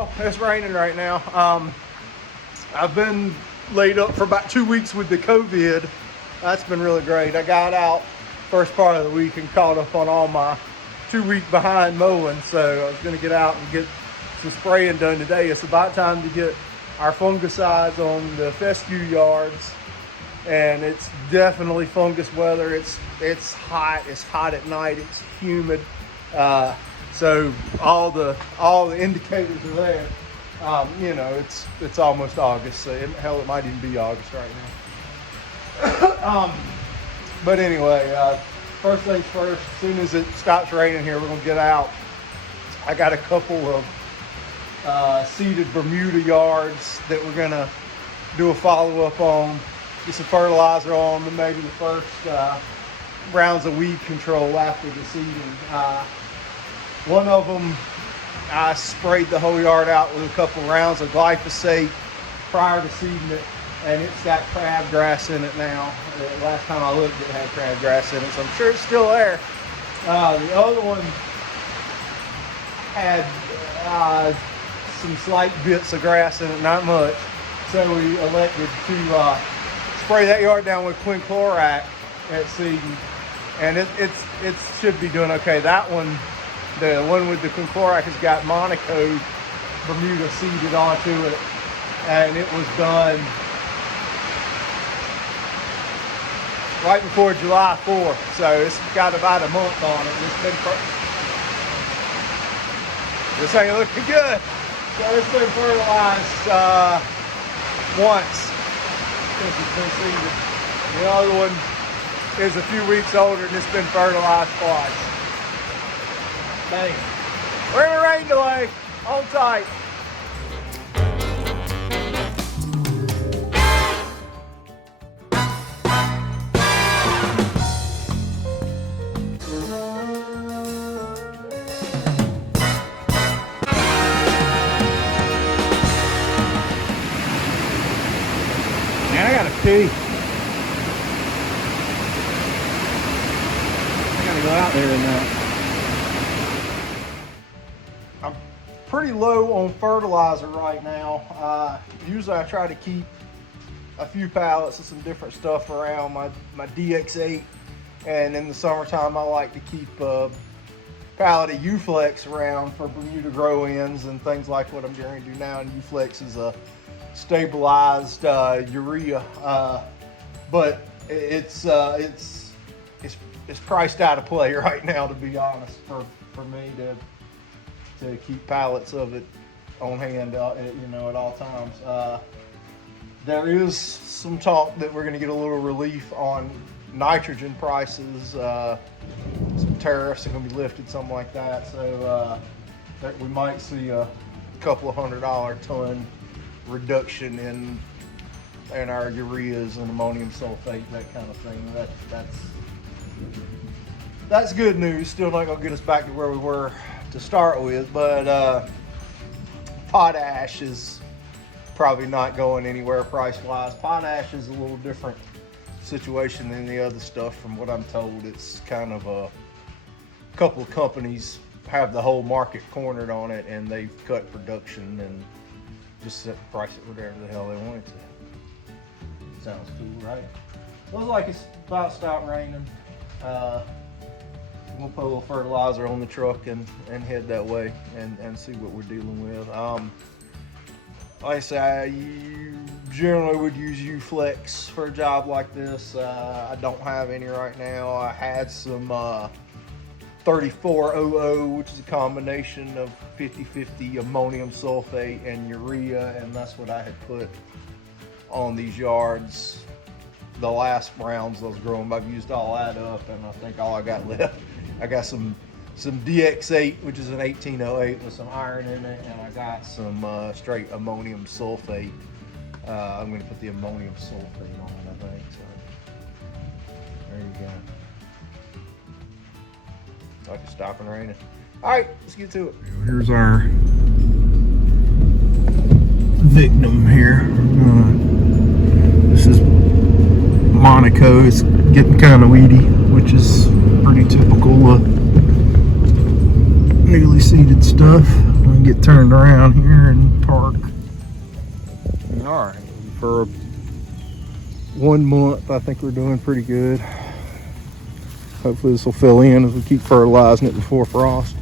Well, it's raining right now. I've been laid up for about 2 weeks with the COVID. That's been really great. I got out first part of the week and caught up on all my 2 week behind mowing. So I was going to get out and get some spraying done today. It's about time to get our fungicides on the fescue yards. And it's definitely fungus weather. It's hot. It's hot at night. It's humid. So all the indicators are there. You know, it's almost August. So hell, it might even be August right now. But anyway, first things first. As soon as it stops raining here, we're gonna get out. I got a couple of seeded Bermuda yards that we're gonna do a follow-up on. Get some fertilizer on them, maybe the first rounds of weed control after the seeding. One of them, I sprayed the whole yard out with a couple rounds of glyphosate prior to seeding it, and it's got crabgrass in it now. Last time I looked, it had crabgrass in it, so I'm sure it's still there. The other one had some slight bits of grass in it, not much. So we elected to spray that yard down with quinclorac at seeding, and it should be doing okay. That one, the one with the quinclorac, has got Monaco Bermuda seeded onto it, and it was done right before July 4th. So it's got about a month on it. This ain't looking good. So it's been fertilized once since it's been seeded. The other one is a few weeks older and it's been fertilized twice. Dang. We're in a rain delay. Hold tight. Man, I gotta pee. I gotta go out there and I'm pretty low on fertilizer right now. Usually I try to keep a few pallets of some different stuff around my DX8, and in the summertime I like to keep a pallet of U-Flex around for Bermuda grow ends and things like what I'm going to do now. And U-Flex is a stabilized urea, but it's priced out of play right now, to be honest, for me to keep pallets of it on hand, you know, at all times. There is some talk that we're going to get a little relief on nitrogen prices. Some tariffs are going to be lifted, something like that. So that we might see a couple of $100 a ton reduction in our ureas and ammonium sulfate, that kind of thing. That's good news. Still not going to get us back to where we were to start with, but potash is probably not going anywhere price-wise. Potash is a little different situation than the other stuff. From what I'm told, it's kind of a couple of companies have the whole market cornered on it, and they've cut production and just set the price at whatever the hell they want it to. Sounds cool, right? Looks like it's about to stop raining. We'll put a little fertilizer on the truck and head that way and see what we're dealing with. Like I say, I generally would use U-Flex for a job like this. I don't have any right now. I had some 3400, which is a combination of 50-50 ammonium sulfate and urea, and that's what I had put on these yards the last rounds I was growing. I've used all that up, and I think all I got left, I got some DX8, which is an 1808 with some iron in it, and I got some straight ammonium sulfate. I'm going to put the ammonium sulfate on it, I think. So there you go. So I can stop and raining. All right, let's get to it. Here's our victim here. This is Monaco. It's getting kind of weedy, which is pretty typical newly seeded stuff. I'm gonna get turned around here and park. All right, for 1 month, I think we're doing pretty good. Hopefully this will fill in as we keep fertilizing it before frost.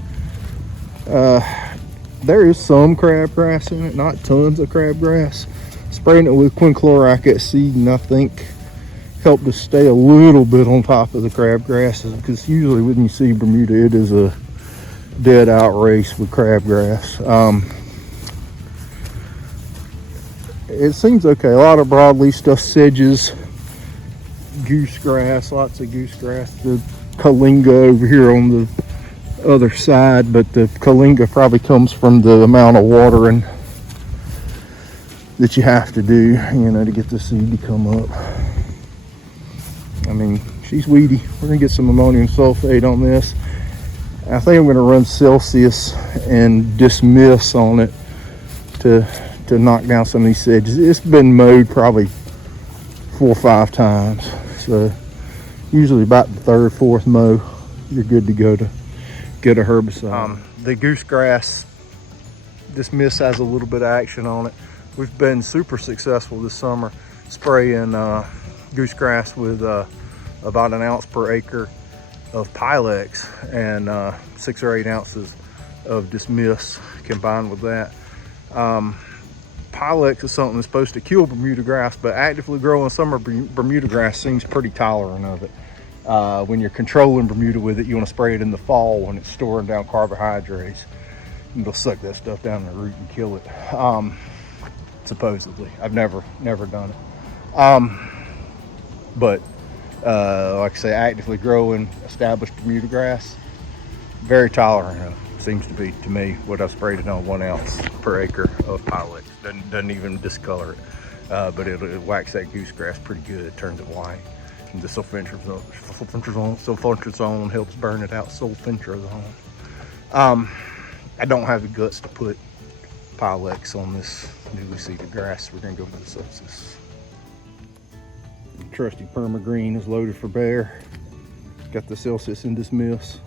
There is some crabgrass in it, not tons of crabgrass. Spraying it with quinclorac at seed, and I think helped us stay a little bit on top of the crabgrasses, because usually when you see Bermuda, it is a dead out race with crabgrass. It seems okay. A lot of broadleaf stuff, sedges, goosegrass, lots of goosegrass. The kalinga over here on the other side, but the kalinga probably comes from the amount of watering that you have to do, you know, to get the seed to come up. I mean, she's weedy. We're gonna get some ammonium sulfate on this. I think I'm gonna run Celsius and dismiss on it to knock down some of these sedges. It's been mowed probably 4 or 5 times, so usually about the 3rd, 4th mow, you're good to go to get a herbicide. The goosegrass dismiss has a little bit of action on it. We've been super successful this summer spraying goosegrass with about 1 ounce per acre of Pilex and 6 or 8 ounces of dismiss combined with that. Pilex is something that's supposed to kill Bermuda grass, but actively growing summer Bermuda grass seems pretty tolerant of it. When you're controlling Bermuda with it, you want to spray it in the fall when it's storing down carbohydrates. And it'll suck that stuff down the root and kill it. Supposedly, I've never done it. But like I say, actively growing established Bermuda grass, very tolerant of it. Seems to be, to me, what I've sprayed it on 1 ounce per acre of Pilex. Doesn't even discolor it, but it whacks that goosegrass pretty good. It turns it white. And the sulfentrazone helps burn it out. Sulfentrazone. I don't have the guts to put Pilex on this newly seeded grass. We're gonna go with the Celsius. The trusty Permagreen is loaded for bear. Got the Celsius and dismiss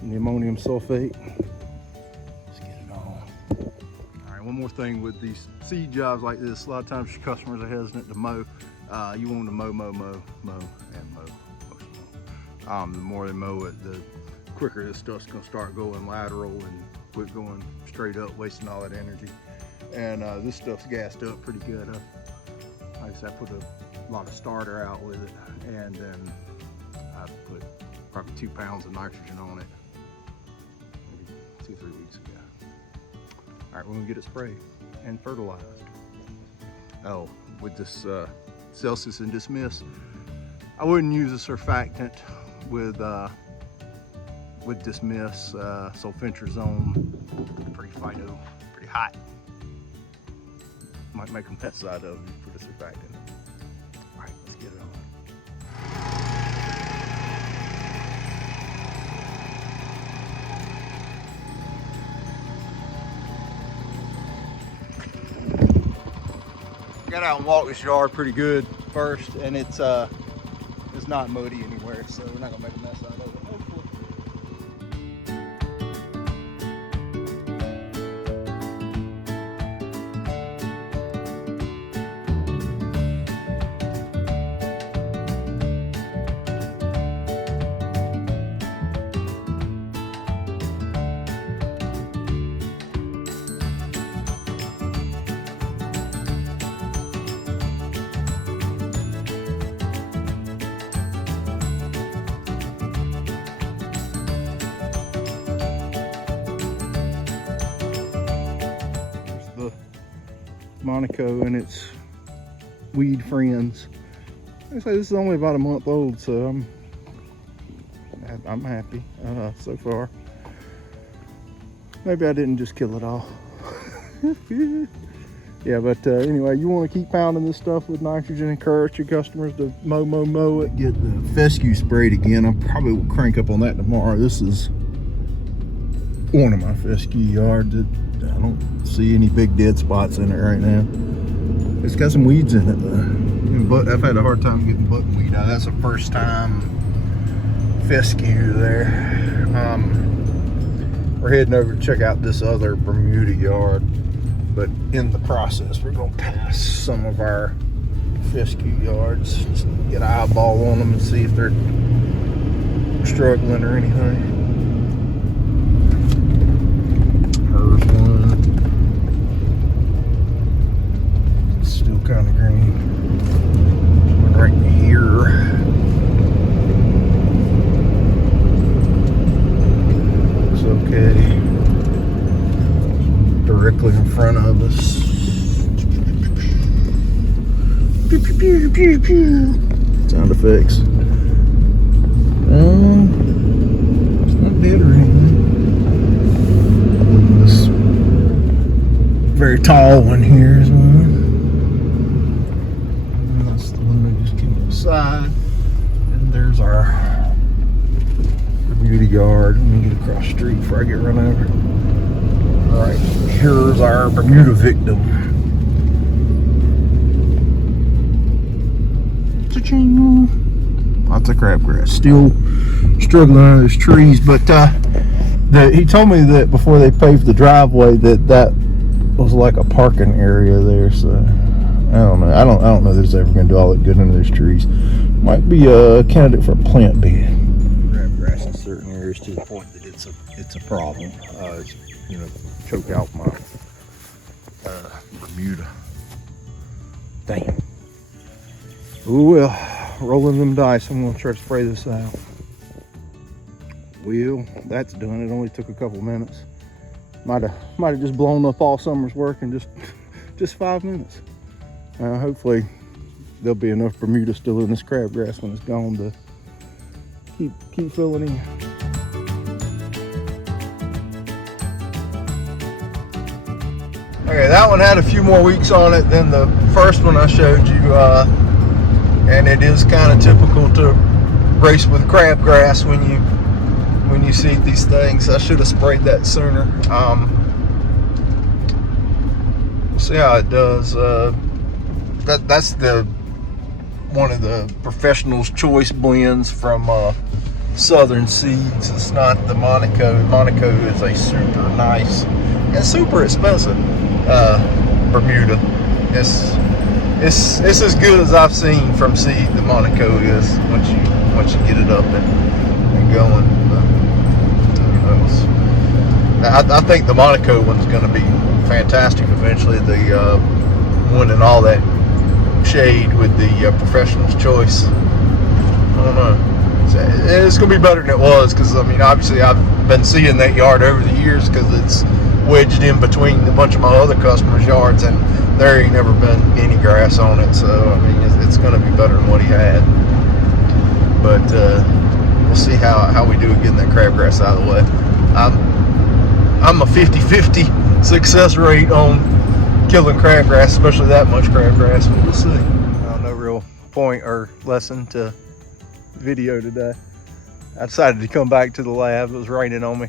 and the ammonium sulfate. Let's get it on. All right, one more thing with these seed jobs like this, a lot of times your customers are hesitant to mow. You want them to mow. The more they mow it, the quicker this stuff's gonna start going lateral and quit going straight up, wasting all that energy. And this stuff's gassed up pretty good. Like I said, I put a lot of starter out with it, and then I put probably 2 pounds of nitrogen on it maybe 2 or 3 weeks ago. All right, we're gonna get it sprayed and fertilized. Oh, with this Celsius and dismiss, I wouldn't use a surfactant with dismiss. Sulfentrazone, pretty phyto, pretty hot. Might make a mess out of it if you put a surfactant. All right, let's get it on. Got out and walked this yard pretty good first, and it's not muddy anywhere, so we're not gonna make a mess out of it, hopefully. Monaco and its weed friends. Like I say, this is only about a month old, so I'm happy so far. Maybe I didn't just kill it all. Yeah, but anyway, you want to keep pounding this stuff with nitrogen. Encourage your customers to mow it. Get the fescue sprayed again. I probably will crank up on that tomorrow. This is one of my fescue yards that I don't see any big dead spots in it right now. It's got some weeds in it though. But I've had a hard time getting buttonweed out. That's the first time fescue there. we're heading over to check out this other Bermuda yard. But in the process, we're gonna pass some of our fescue yards, just get an eyeball on them and see if they're struggling or anything. Here's one. It's still kind of green. One right here. Looks okay. Directly in front of us. Pew, pew, pew, pew, pew. Sound effects. It's not dead or anything. This very tall one here is one. And that's the one that just came inside. And there's our Bermuda yard. Let me get across the street before I get run over. Alright, here's our Bermuda victim. Lots of crabgrass. Still struggling under those trees, but he told me that before they paved the driveway that was like a parking area there. So I don't know. I don't know that it's ever going to do all that good under those trees. Might be a candidate for a plant bed. Crabgrass in certain areas to the point that it's a problem. It's, you know, choke out my Bermuda. Damn. Oh well, rolling them dice. I'm gonna try to spray this out. Well, that's done. It only took a couple minutes. Might have just blown up all summer's work in just 5 minutes. Hopefully there'll be enough Bermuda still in this crabgrass when it's gone to keep filling in. Okay, that one had a few more weeks on it than the first one I showed you. And it is kind of typical to race with crabgrass when you seed these things. I should have sprayed that sooner. We'll see how it does. That's one of the Professional's Choice blends from Southern Seeds. It's not the Monaco. Monaco is a super nice and super expensive Bermuda. It's as good as I've seen from seed. The Monaco is once you get it up and going. I think the Monaco one's going to be fantastic eventually. The one in all that shade with the Professional's Choice. I don't know. It's going to be better than it was because I mean obviously I've been seeing that yard over the years because it's wedged in between a bunch of my other customers' yards and there ain't never been any grass on it, so I mean it's going to be better than what he had. But we'll see how we do getting that crabgrass out of the way. I'm a 50-50 success rate on killing crabgrass, especially that much crabgrass. But we'll see. No real point or lesson to video today. I decided to come back to the lab. It was raining on me.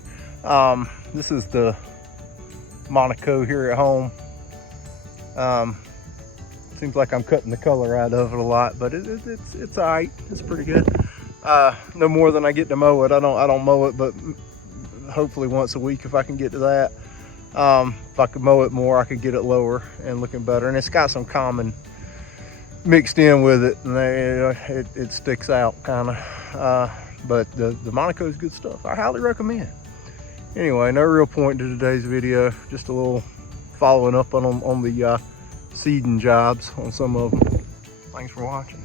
This is the Monaco here at home. Seems like I'm cutting the color out of it a lot, but it's all right. It's pretty good. No more than I get to mow it. I don't mow it, but hopefully once a week if I can get to that. If I could mow it more, I could get it lower and looking better. And it's got some common mixed in with it, and it sticks out kind of. But the Monaco is good stuff. I highly recommend. Anyway, no real point to today's video. Just a little following up on the seeding jobs on some of them. Thanks for watching.